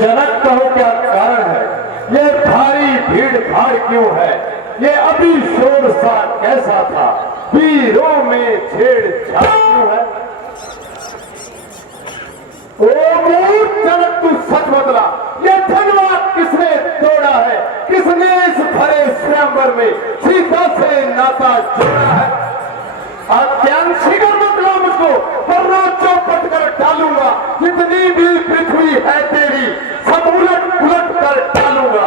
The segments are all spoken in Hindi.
जनक कहो क्या कारण है, ये भारी भीड़ भाड़ क्यों है, ये अभी शोर सा कैसा था, वीरों में छेड़छाड़ क्यों है। ओ मूर्ख जनक तू सच बतला, ये धनवाद किसने तोड़ा है, किसने इस भरे स्वयंवर में सीता से नाता जोड़ा है। अत्यांशी कर बतला मुझको, वरना चौपट कर डालूंगा, जितनी भी पृथ्वी है तेरी सब उलट पुलट कर डालूंगा।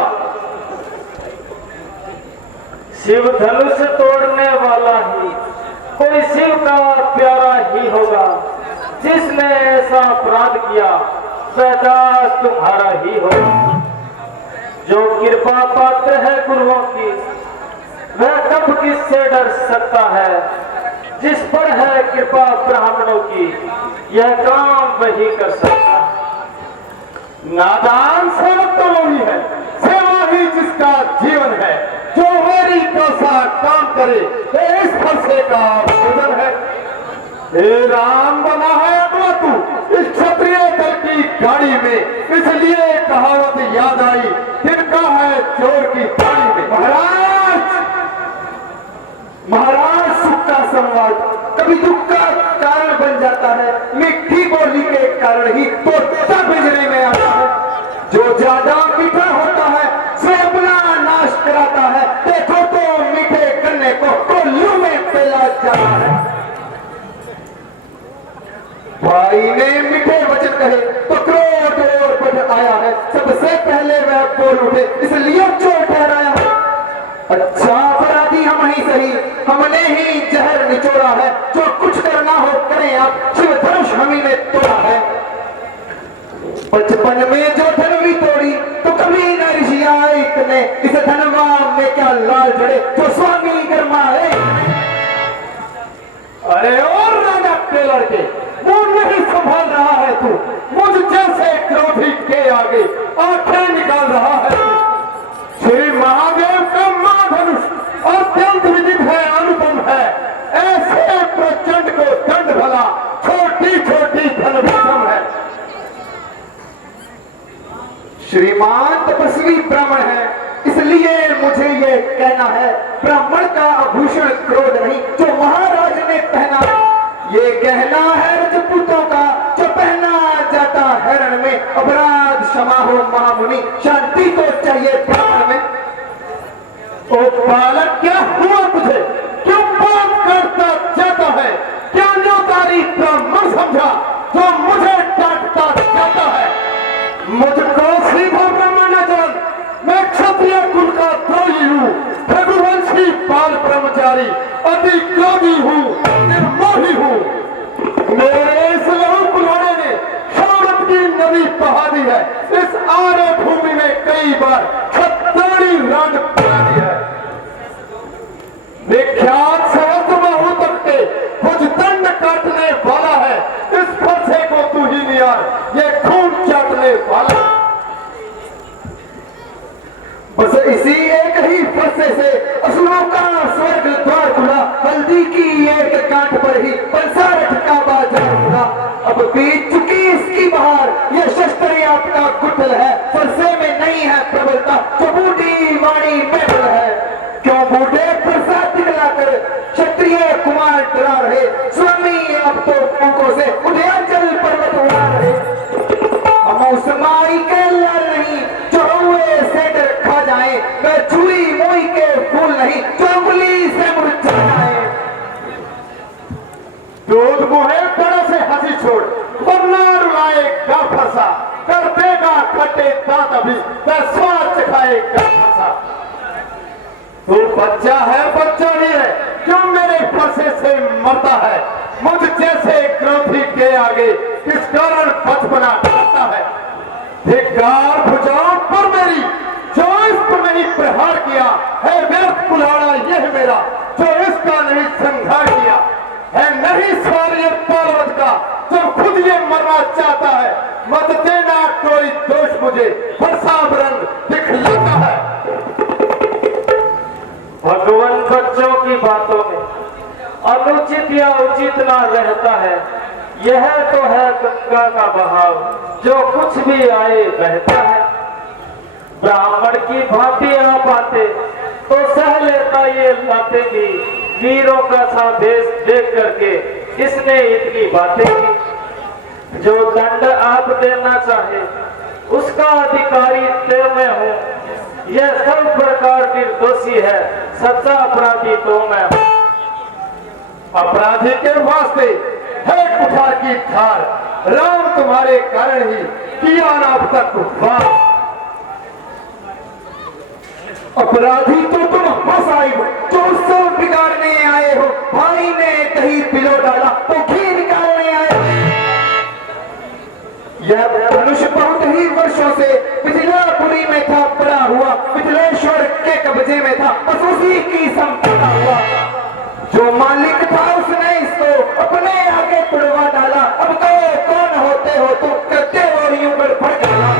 शिव धनुष तोड़ने वाला ही कोई शिव का प्यारा ही होगा, जिसने ऐसा अपराध किया वह तुम्हारा ही होगा। जो कृपा पात्र है गुरुओं की वह कब किससे डर सकता है, जिस पर है कृपा ब्राह्मणों की यह काम वही कर सकता है। नादान सेवक तो वही है, सेवा ही जिसका जीवन है, जो मेरी का सा काम करे इस फरसे का भोजन है। हे राम बना है अगवा तू इस क्षत्रिय दल की गाड़ी में, इसलिए कहावत याद आई, तिनका है चोर की थाली में। महाराज सुख का संवाद कभी दुख का कारण बन जाता है, मीठी बोली के कारण ही तो भेजने में आता है। जो ज्यादा मीठा होता है सो अपना नाश कराता है, देखो तो मीठे गन्ने को कोल्लू में पेला जाता है। भाई ने मीठे वचन कहे तो क्रोध और बढ़ आया है, सबसे पहले वह बोल उठे इसलिए चोर ठहराया। अच्छा अपराधी हम ही सही, हमने ही जहर निचोड़ा है, जो कुछ करना हो करें आप, शिव धनुष हम ही ने तोड़ा है। बचपन में जो धनवी तोड़ी तो कभी न ऋषि आए इतने, इस धनवा में क्या लाल जड़े जो स्वामी गरमाए। अरे और राजा के लड़के वो नहीं संभाल रहा है तू, मुझ जैसे क्रोधी के आगे आंखें निकाल रहा है तू। श्री महादेव का महाधनुष अत्यंत विदित है, अनुपम है, ऐसे प्रचंड को दंड भला छोटी छोटी धन विषम है। श्रीमान तपस्वी ब्राह्मण है, इसलिए मुझे ये कहना है, ब्राह्मण का आभूषण क्रोध नहीं जो महाराज ने पहना, ये कहना है रजपूतों का जो पहना जाता है रण में। अपराध क्षमा हो महामुनि, शांति तो चाहिए ब्राह्मण में। ओ बालक क्या हुआ तुझे, क्यों बात करता जाता है, क्या न्योतारी ब्राह्मण समझा जो मुझे डांटता जाता है। मुझको सीधा ब्राह्मण न जान, मैं क्षत्रिय कुल का द्रोही हूँ, रघुवंशी बाल ब्रह्मचारी, अति क्रोधी हूँ, निर्मोही हूँ। मेरे इस लहू पुराने ने शौरभ की नदी बहा दी है, इस आर्य भूमि में कई बार छत्ताड़ी रांड बना दी है। विख्यात सहस्त्र बाहु तक के कुछ दंड काटने वाला है, इस फरसे को तू ही निहार, ये खून चाटने वाला। बस इसी एक ही फरसे से असुरों का स्वर्ग द्वार खुला, हल्दी की एक कांट पर ही पंसारठ का बाजार खुला। अब बीत चुकी इसकी बहार, ये शस्त्र आपका गुठल है, फरसे में नहीं है प्रबलता, तो बूढ़ी वाणी में बल है। क्यों बूढ़े फरसा दिखलाकर क्षत्रिय कुमार डरा रहे, स्वामी अब तो पंखों से उदयाचल पर्वत उड़ा रहे। हम उस माई के लाल नहीं जो हुए से डर खा जाए, वह चूड़ी मोई के फूल नहीं जो उंगली से मुरझा जाए। दूध मुहे तरह से हंसी छोड़, वरना रुलाएगा फरसा, कर देगा खट्टे दांत अभी वह स्वाद चखाएगा फरसा। तू बच्चा है बच्चा ही है, क्यों मेरे फरसे से मरता है, मुझ जैसे क्रोधी के आगे किस कारण बचपना करता है। धिक्कार भुजाओं पर मेरी जो इस पर नहीं प्रहार किया है, व्यर्थ कुल्हाड़ा यह मेरा जो इसका नहीं संहार किया। है नहीं सवाल ये पार्वत का, जब खुद ये मरना चाहता है। मत देना कोई दोष मुझे, फरसाब रंग दिखलाता है। भगवान बच्चों की बातों में अनुचित या उचित ना रहता है। यह तो है गंगा का बहाव, जो कुछ भी आए बहता है। ब्राह्मण की भांति आप आते तो सह लेता ये लाते भी। वीरों का सा देश देख करके इसने इतनी बातें की। जो दंड आप देना चाहे उसका अधिकारी तो मैं हूँ। यह सब प्रकार निर्दोषी है, सच्चा अपराधी तो मैं हूँ। अपराधी के वास्ते है कुठार की धार, राम तुम्हारे कारण ही किया ना अब तक वार। अपराधी तो तुम हो साहिब, जो सब बिगाड़ने आए हो। भाई ने दही पिलो डाला तो घी निकालने आए हो। यह धनुष बहुत ही वर्षों से पिछलापुरी में था पड़ा हुआ, पिछलेश्वर के कब्जे में था, बस उसी की संपदा हुआ। जो मालिक था उसने इसको अपने आगे तुड़वा डाला। अब तो कौन होते हो तुम, करते हो यूं गड़बड़ डाला।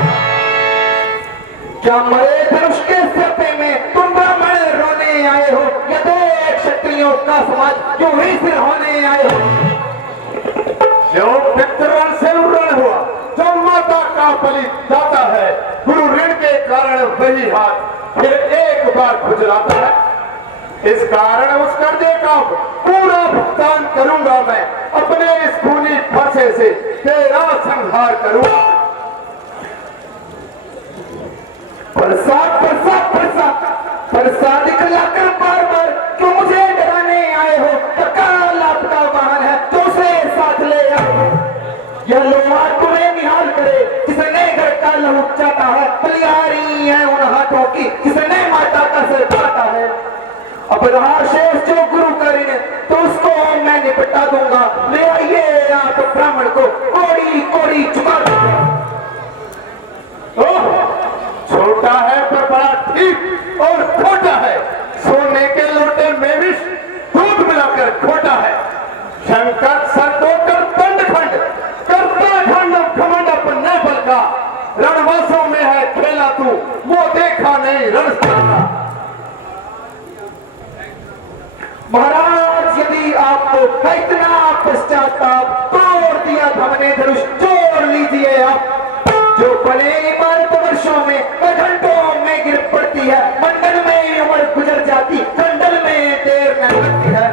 क्या मरे धनुष के सपे में तुम ब्राह्मण रोने आए हो, या तो एक क्षत्रियों का समाज क्यों ही सिर होने आए हो। जो पितृण से ऋण हुआ, जो माता का बलि जाता है, गुरु ऋण के कारण वही हाथ फिर एक बार खुजलाता है। इस कारण उस कर्जे का पूरा भुगतान करूंगा मैं, अपने इस खूनी फरसे से तेरा संहार करूंगा। फरसा फरसा फरसा फरसा दिखलाकर बार बार क्यों मुझे डराने आए हो। काल आपका वाहन है तो उसे साथ ले आओ। यह लोहार तुम्हें निहाल करे जिसने घर का लहू चाटा है। बलिहारी है उन हाथों की जिसने माता का सिर काटा है। अब रहा शेष जो गुरु करें तो उसको मैं निपटा दूंगा। ले आइए आप ब्राह्मण को कोड़ी कोड़ी चुका दूंगा। छोटा है पर बड़ा ठीक और खोटा है, सोने के लोटे में विष दूध मिलाकर खोटा है। शंकर सर धोकर दंड खंड करता खंड घमंड अपने बल का। रणवासों में है खेला तू, वो देखा नहीं रणस्थल का। महाराज यदि आपको इतना पश्चाताप, तोड़ दिया हमने धनुष, जोड़ लीजिए आप। जो बड़े इमारत वर्षों में घंटों में गिर पड़ती है, मंडल में उम्र गुजर जाती, खंडल में देर न लगती है।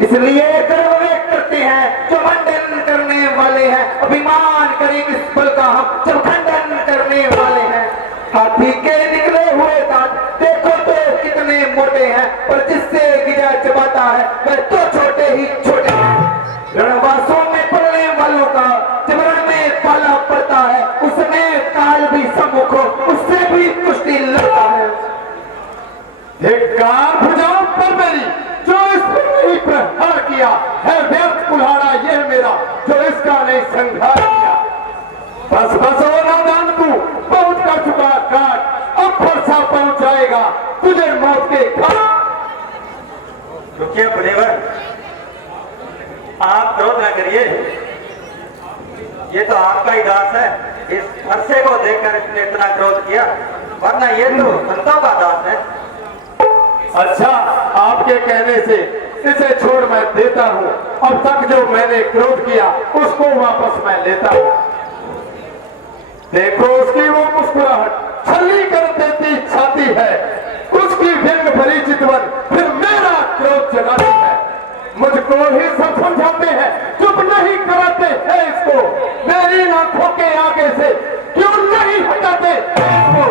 इसलिए गर्व व्यक्त करते हैं जो मंडन करने वाले हैं। अभिमान करें किस बल का हम जब खंडन करने वाले हैं। हाथी के निकले हुए दांत देखो तो कितने मोटे हैं, पर जिससे गिजा चबाता है वह तो छोटे ही छोटे हैं। रणवासों में पड़ने वालों का जब रण में पाला पड़ता है, उसमें काल भी सम्मुख हो उससे भी कुश्ती लगता है। धिक्कार भुजाओं पर मेरी, जो इस पर नहीं प्रहार किया है। व्यर्थ कुल्हाड़ा यह मेरा, जो इसका नहीं संघार किया। बस बस हो नादान तू, बहुत कर चुका काट, अब फरसा पहुंच जाएगा तुझे मौत के घाट। रुकिए बुढ़ेवर, आप क्रोध न करिए। ये तो आपका ही दास है। इस फरसे को देखकर इसने इतना क्रोध किया, वरना ये तो संतों का दास है। अच्छा, आपके कहने से इसे छोड़ मैं देता हूँ। अब तक जो मैंने क्रोध किया उसको वापस मैं लेता हूँ। देखो उसकी वो मुस्कुराहट छली कर देती छाती है, उसकी व्यंग भरी चितवन फिर मेरा क्रोध जगाती है। मुझको ही सब समझाते हैं, चुप नहीं कराते हैं इसको। मेरी आंखों के आगे से क्यों नहीं हटाते इसको।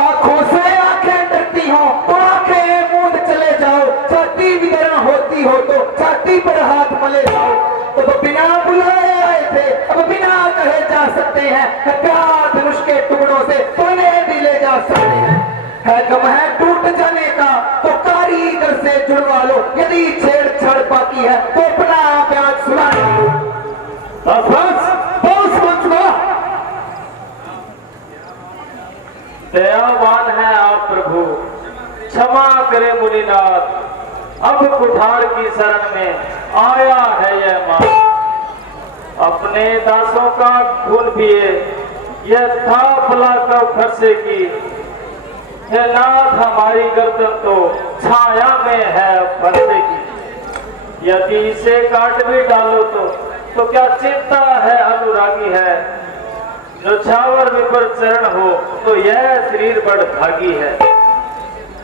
आंखों से आंखें डरती हो तो आंखें मूंद चले जाओ। छाती विदरण होती हो तो छाती पर हाथ मले जाओ। तो बिना बुलाए आए थे, अब बिना कहे जा सकते हैं। प्यार धनुष के टुकड़ों से तो इन्हें भी ले जा सकते हैं। है गम है टूट जाने का तो कारीगर से जुड़वा लो। यदि छेड़छाड़ बाकी है तो अपना प्याज सुना लो। बस बस बस बचवा। दयावान है आप प्रभु, क्षमा करे मुनिनाथ। अब कुठार की शरण में आया है यह मां। अपने दासों का खून पिए यह था भला कब फरसे की। हे नाथ हमारी गर्दन तो छाया में है फरसे की। यदि इसे काट भी डालो तो क्या चिंता है अनुरागी है। जो छावर विपर चरण हो तो यह शरीर बड़ भागी है।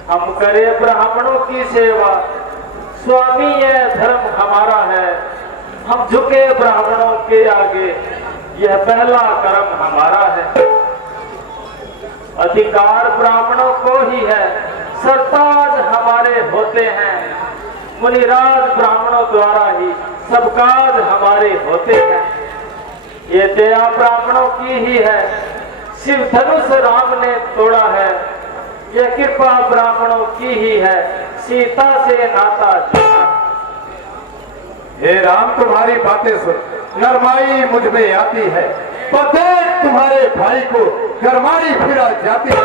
हम करे ब्राह्मणों की सेवा स्वामी यह धर्म हमारा है। हम झुके ब्राह्मणों के आगे यह पहला कर्म हमारा है। अधिकार ब्राह्मणों को ही है सरताज हमारे होते हैं। मुनिराज ब्राह्मणों द्वारा ही सब काज हमारे होते हैं। ये दया ब्राह्मणों की ही है शिव धनुष राम ने तोड़ा है। यह कृपा ब्राह्मणों की ही है सीता से नाता जोड़ा। हे राम तुम्हारी बातें सुन नरमाई मुझ में आती है। तो देख तुम्हारे भाई को गरमाई फिरा जाती है।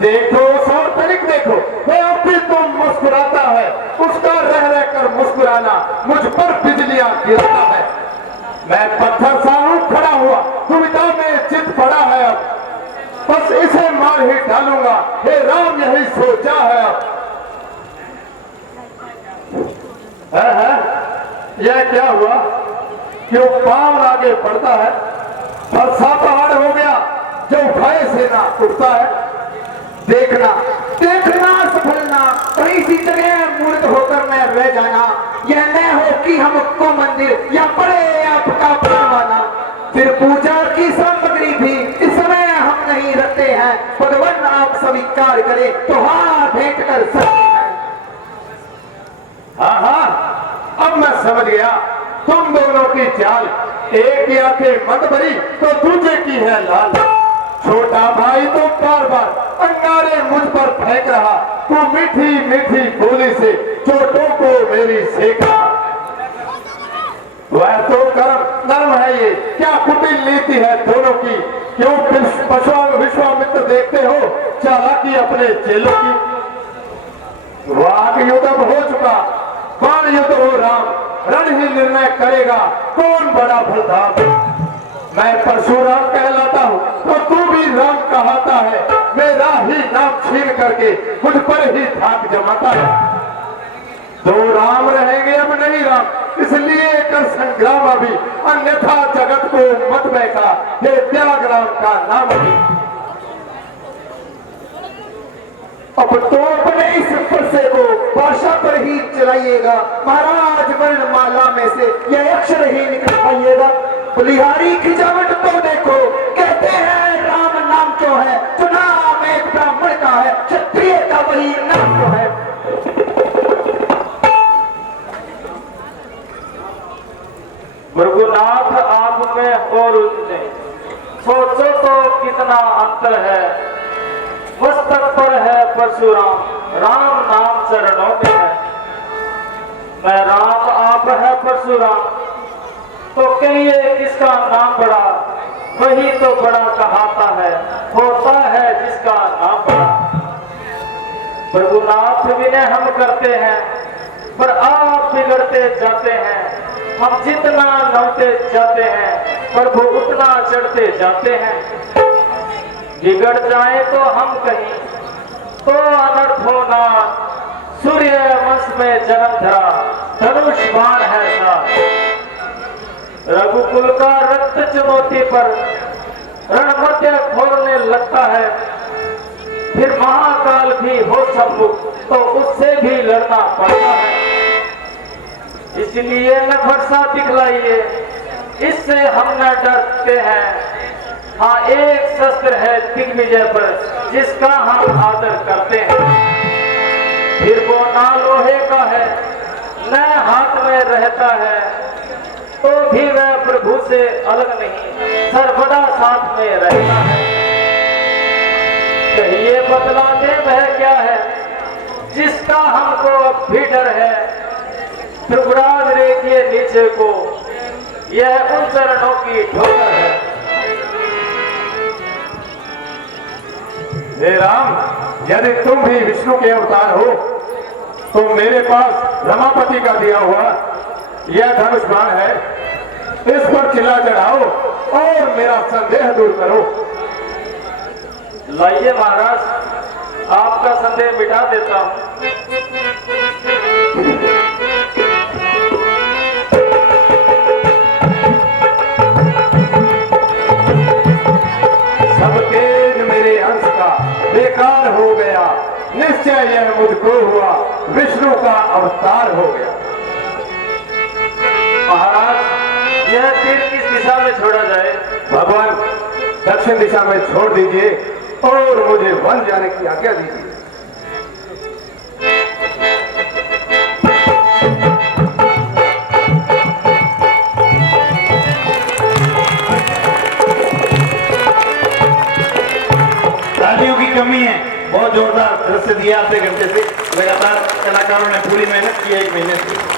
देखो सौर तरीक देखो वो अब भी तुम मुस्कुराता है। उसका रह रह कर मुस्कुराना मुझ पर बिजलियां गिरता है। मैं पत्थर सा हूं खड़ा हुआ दुविधा में चित पड़ा है। अब बस इसे मार ही डालूंगा। हे राम यही सोचा है। अब यह क्या हुआ क्यों पांव आगे बढ़ता है। फरसा पहाड़ हो गया जो भय से ना उठता है। देखना देखना सफलना कहीं सी जगह मूर्त होकर मैं रह जाना। यह न हो कि हमको मंदिर या पड़े आपका परवाना। फिर पूजा की सामग्री भी इस समय हम नहीं रखते हैं। भगवान आप स्वीकार करें तो हाथ भेंट कर सकते हैं। हाँ अब मैं समझ गया तुम दोनों की चाल। एक की आंखें मत भरी तो दूसरे की है लाल। छोटा भाई तो बार बार अंगारे मुझ पर फेंक रहा। तू मीठी मीठी बोली से चोटों को मेरी सेक रहा। वह तो कर्म नर्म है ये क्या कुटिल नीति है दोनों की। क्यों विश्वामित्र देखते हो चालाकी अपने चेलों की। वाक युद्ध हो चुका बाण युद्ध हो राम। रण ही निर्णय करेगा कौन बड़ा बलधाम। मैं परशुराम कहलाता हूँ तो तू भी राम कहता है। मेरा ही नाम छीन करके मुझ पर ही धाक जमाता है। दो राम रहेंगे अब नहीं राम इसलिए कर संग्राम अभी। अन्यथा जगत को मत बहका हे त्याग राम का नाम अभी। अब तो अपने इस फरसे को भाषा पर ही चलाइएगा। महाराज वर्णमाला में से यह अक्षर ही निकलवाइएगा। बलिहारी की जावट तो देखो कहते हैं राम नाम जो है जो नाम एक ब्राह्मण का है क्षत्रिय का वही नाम जो है। भृगुनाथ आप में और उसमें सोचो तो कितना अंतर है। मस्तक पर है परशुराम राम नाम चरणों में है। मैं राम आप है परशुराम तो कहिए किसका नाम बड़ा। वही तो बड़ा कहाता है होता है जिसका नाम बड़ा। भृगुनाथ विनय हम करते हैं पर आप बिगड़ते जाते हैं। हम जितना नौते जाते हैं प्रभु उतना चढ़ते जाते हैं। बिगड़ जाए तो हम कहीं तो अनर्थ होना। सूर्य वंश में जन्म धरा धनुष बाण है सा। रघुकुल का रक्त चुनौती पर रणमध्य खोलने लगता है। फिर महाकाल भी हो सम्मुख तो उससे भी लड़ना पड़ता है। इसलिए न फरसा दिखलाइए इससे हम न डरते हैं। हाँ एक शस्त्र है दिग्विजय पर जिसका हम आदर करते हैं। फिर वो ना लोहे का है न हाथ में रहता है तो भी वह प्रभु से अलग नहीं सर्वदा साथ में रहता है। कहिए बतला दे वह क्या है जिसका हमको अब भी डर है। त्रिपुराज रेखिए नीचे को यह उन चरणों की ठोकर है। हे राम यदि तुम भी विष्णु के अवतार हो तो मेरे पास रमापति का दिया हुआ यह धनुष बाण है, इस पर चिल्ला चढ़ाओ और मेरा संदेह दूर करो। लाइए महाराज, आपका संदेह मिटा देता हूँ। सब तेज मेरे अंश का बेकार हो गया, निश्चय यह मुझको हुआ विष्णु का अवतार हो गया। महाराज, यह तीर किस दिशा में छोड़ा जाए? भगवान दक्षिण दिशा में छोड़ दीजिए और मुझे वन जाने की आज्ञा दीजिए। तालियों की कमी है, बहुत जोरदार दृश्य दिया आधे घंटे से लगातार कलाकारों ने पूरी मेहनत की है 1 महीने से।